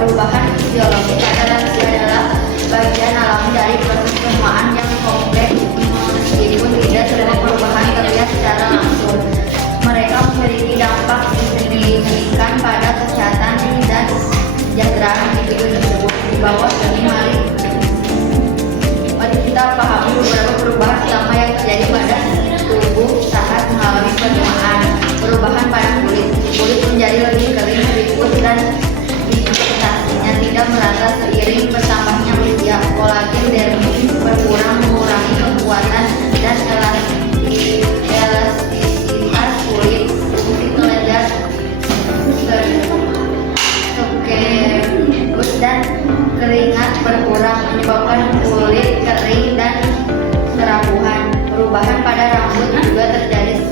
Perubahan fisiologis pada lansia adalah bagian alami dari proses penuaan yang kompleks meskipun tidak semua perubahan terlihat secara langsung. Mereka memiliki dampak signifikan pada kesehatan dan kesejahteraan individu tersebut. Di bawah ini mari kita pahami beberapa perubahan utama yang terjadi pada tubuh saat mengalami penuaan. Perubahan pada kulit menjadi lebih kering, keriput dan vegetasinya tidak merata seiring bertambahnya usia. Kolagen dermis berkurang, mengurangi kekuatan dan elastisitas kulit. Fungsi kelenjar sekebus dan keringat berkurang, menyebabkan kulit kering dan kerapuhan. Perubahan pada rambut juga terjadi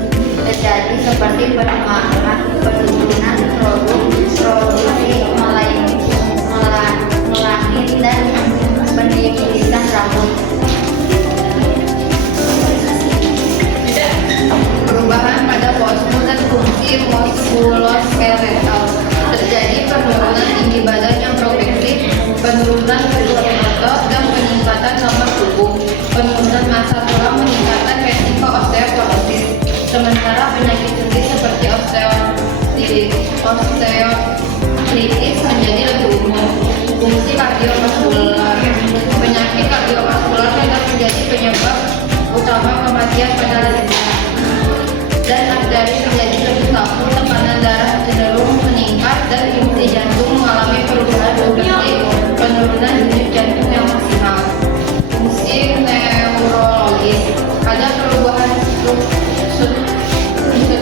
seperti penurunan produksi melanin dan pendidikan rambut. Perubahan pada postur dan fungsi muskuloskeletal. Terjadi penurunan tinggi badan yang progresif, penurunan postur otot dan peningkatan nomor tubuh. Penurunan massa tulang meningkatkan resiko osteoporosis. Sementara penyakit sendi seperti osteoartritis menjadi lebih umum. Fungsi kardiovaskular. Penyakit kardiovaskular dapat menjadi penyebab utama kematian pada lansia. Dan arteri menjadi lebih kaku, tekanan darah cenderung meningkat, dan fungsi jantung mengalami perubahan seperti penurunan denyut jantung yang maksimal. Fungsi neurologis. Ada perubahan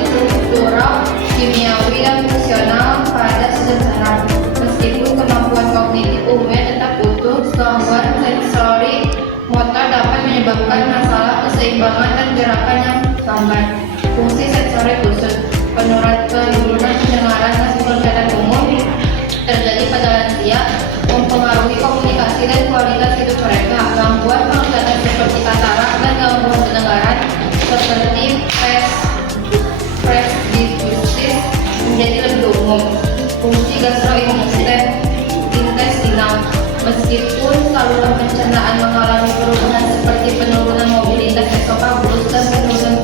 struktural, kimiawi, dan fungsional pada seseorang. Meskipun kemampuan kognitif umumnya tetap utuh, gangguan sensori motor dapat menyebabkan masalah keseimbangan dan gerakan yang lambat. Fungsi sensori khusus. Penurunan pendengaran dan penglihatan umum terjadi pada lansia, mempengaruhi komunikasi dan kualitas hidup mereka. Gangguan penglihatan seperti katarak dan gangguan pendengaran seperti presbycusis menjadi lebih umum. Fungsi gastrointestinal. Meskipun saluran pencernaan mengalami perubahan seperti penurunan mobilitas esofagus dan penurunan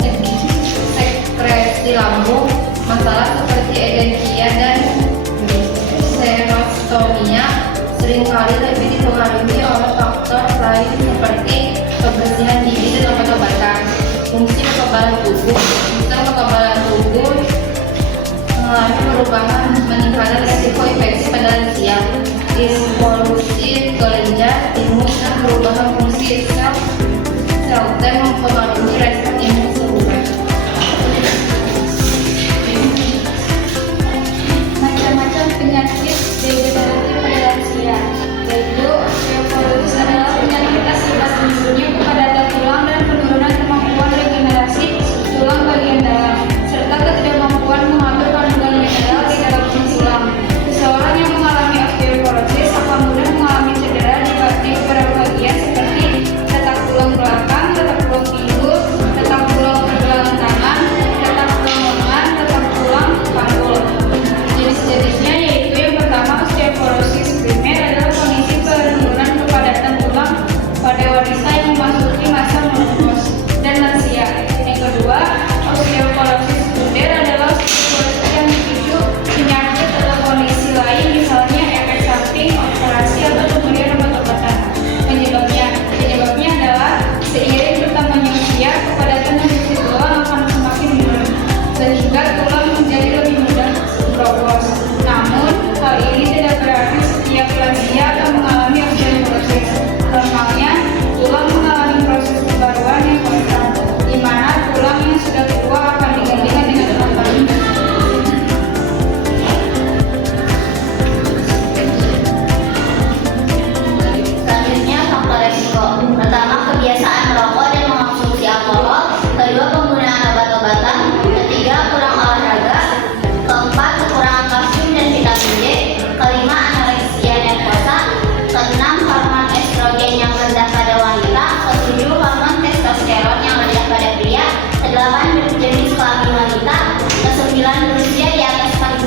sekresi lambung, masalah seperti edekia dan serostomia seringkali lebih dipengaruhi oleh faktor lain seperti kebersihan gigi dan obat-obatan. Fungsi kekebalan tubuh. Sistem kekebalan tubuh mengalami perubahan, meningkatkan resiko infeksi pada lansia. Involusi kelenjar imun dan perubahan fungsi sel T mempengaruhi respon imun seluruh. Macam-macam penyakit degeneratif pada lansia, yaitu osteoporosis adalah penyakit akibat menurunnya kepadatan tulang dan penurunan kemampuan regenerasi tulang bagian dalam, serta ketidakmampuan mengatur kandungan mineral di dalam tulang. Seseorang yang mengalami osteoporosis akan mudah mengalami cedera di beberapa bagian seperti retak tulang belakang, retak tulang pinggul,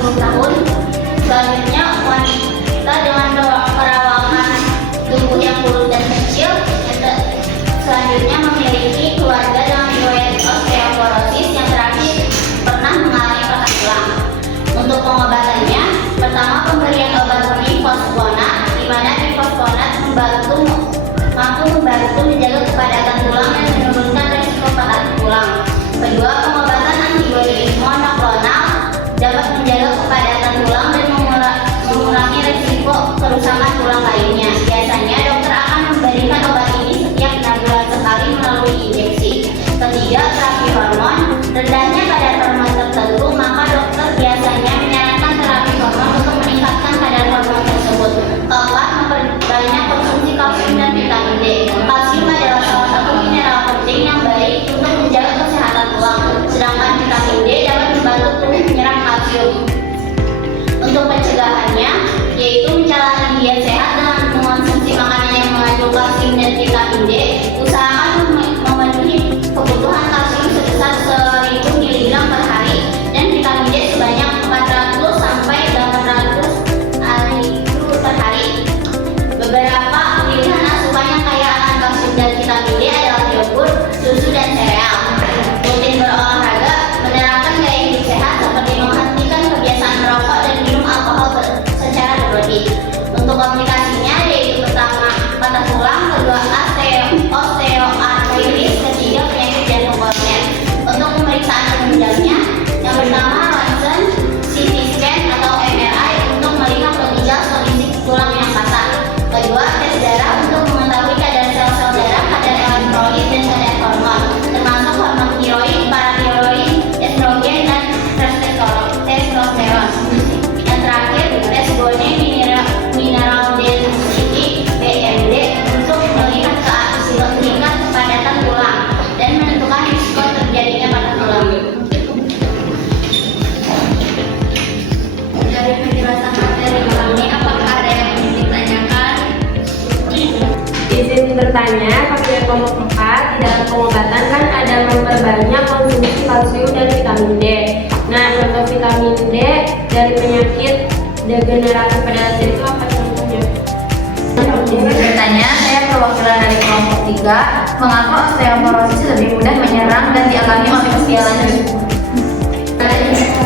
60 tahun. Selanjutnya, wanita dengan perawakan tubuh yang kurus dan kecil. Selanjutnya, memiliki keluarga dengan riwayat osteoporosis. Yang terakhir, pernah mengalami patah tulang. Untuk pengobatannya, pertama pemberian obat bifosfonat, di mana bifosfonat mampu membantu menjaga kepadatan tulang dan menurunkan risiko patah tulang. Kedua, pengobatan antibodi monoklonal dapat menjaga kepadatan tulang dan mengurangi risiko kerusakan tulang lainnya. Biasanya dokter akan memberikan obat ini setiap 6 bulan sekali melalui injeksi. Ketiga, terapi hormon. Rendahnya kadar hormon tertentu, maka dokter biasanya menyarankan terapi hormon untuk meningkatkan kadar hormon tersebut. Keempat, memperbanyak konsumsi kalsium dan vitamin D. Kalsium adalah salah satu mineral penting yang baik untuk menjaga kesehatan tulang, sedangkan vitamin D dapat membantu tubuh menyerap kalsium. Untuk pencegahannya, yaitu menjalani diet sehat dengan mengonsumsi makanan yang mengandung kalsium dan vitamin D. Usahakan memenuhi kebutuhan kalsium sebesar 1000 mg per hari dan vitamin D sebanyak 400 sampai 800 mg per hari. Beberapa pilihan asupan yang kaya akan kalsium dan vitamin D adalah yogurt, susu, dan sereal. Rutin berolahraga, menerapkan gaya hidup sehat seperti menghentikan kebiasaan merokok dan minum alkohol secara berlebih. Untuk komplikasinya yaitu pertama patah tulang, kedua osteoartritis, ketiga penyakit jantung koroner. Untuk pemeriksaan penunjangnya, yang pertama ronsen, CT scan atau MRI untuk melihat ginjal kondisi tulang yang patah. Kedua, tes darah untuk mengetahui kadar sel-sel darah, kadar elektrolit, dan kadar hormon, termasuk hormon tiroid, paratiroid, estrogen, dan testosteron. Yang terakhir, tes bone mineral density (BMD) untuk melihat tingkat kepadatan tulang dan menentukan risiko terjadinya patah tulang. Dari penjelasan materi kami, apakah ada yang ingin ditanyakan? Izin bertanya, pada kelompok 4 di dalam pengobatan kan ada memperbanyak konsumsi kalsium dan vitamin D. Nah, contoh vitamin D dari penyakit degeneratif pada sel itu apa contohnya? Izin bertanya, saya perwakilan dari kelompok 3. Mengapa osteoporosis lebih mudah menyerang dan dialami oleh usia lanjut?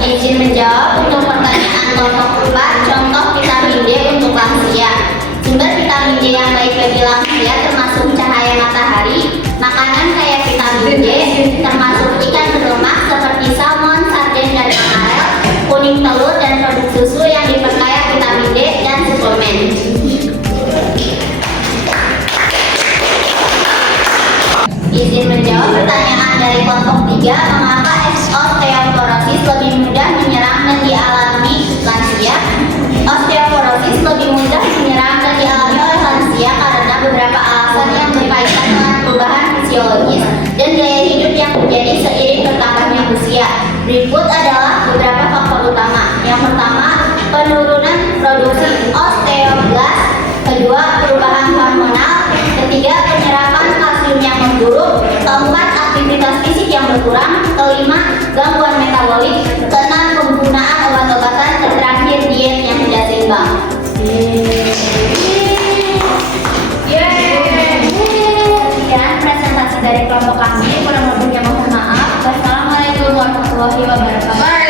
Izin menjawab untuk pertanyaan kelompok 4, contoh vitamin D untuk lansia. Sumber vitamin D yang baik bagi lansia termasuk cahaya matahari, makanan kaya vitamin D, termasuk ikan berlemak seperti salmon, sarden, dan makarel, kuning telur, dan produk susu yang diperkaya vitamin D, dan suplemen. Izin menjawab pertanyaan dari kelompok 3, mengapa osteoporosis lebih mudah menyerang dan dialami lansia? Osteoporosis lebih mudah menyerang dan dialami oleh lansia karena beberapa alasan yang berkaitan dengan perubahan fisiologis dan gaya hidup yang terjadi seiring bertambahnya usia. Berikut adalah beberapa faktor utama. Yang pertama, penurunan produksi osteoblast. Kedua, perubahan hormonal. Ketiga, penyerapan kalsium yang memburuk. Keempat, aktivitas fisik yang berkurang. Kelima, gangguan metabolik. Keenam, penggunaan obat-obatan. Dan terakhir, diet yang tidak seimbang. Sekian presentasi dari kelompok kami. Kurang lebihnya mohon maaf. Wassalamualaikum warahmatullahi wabarakatuh.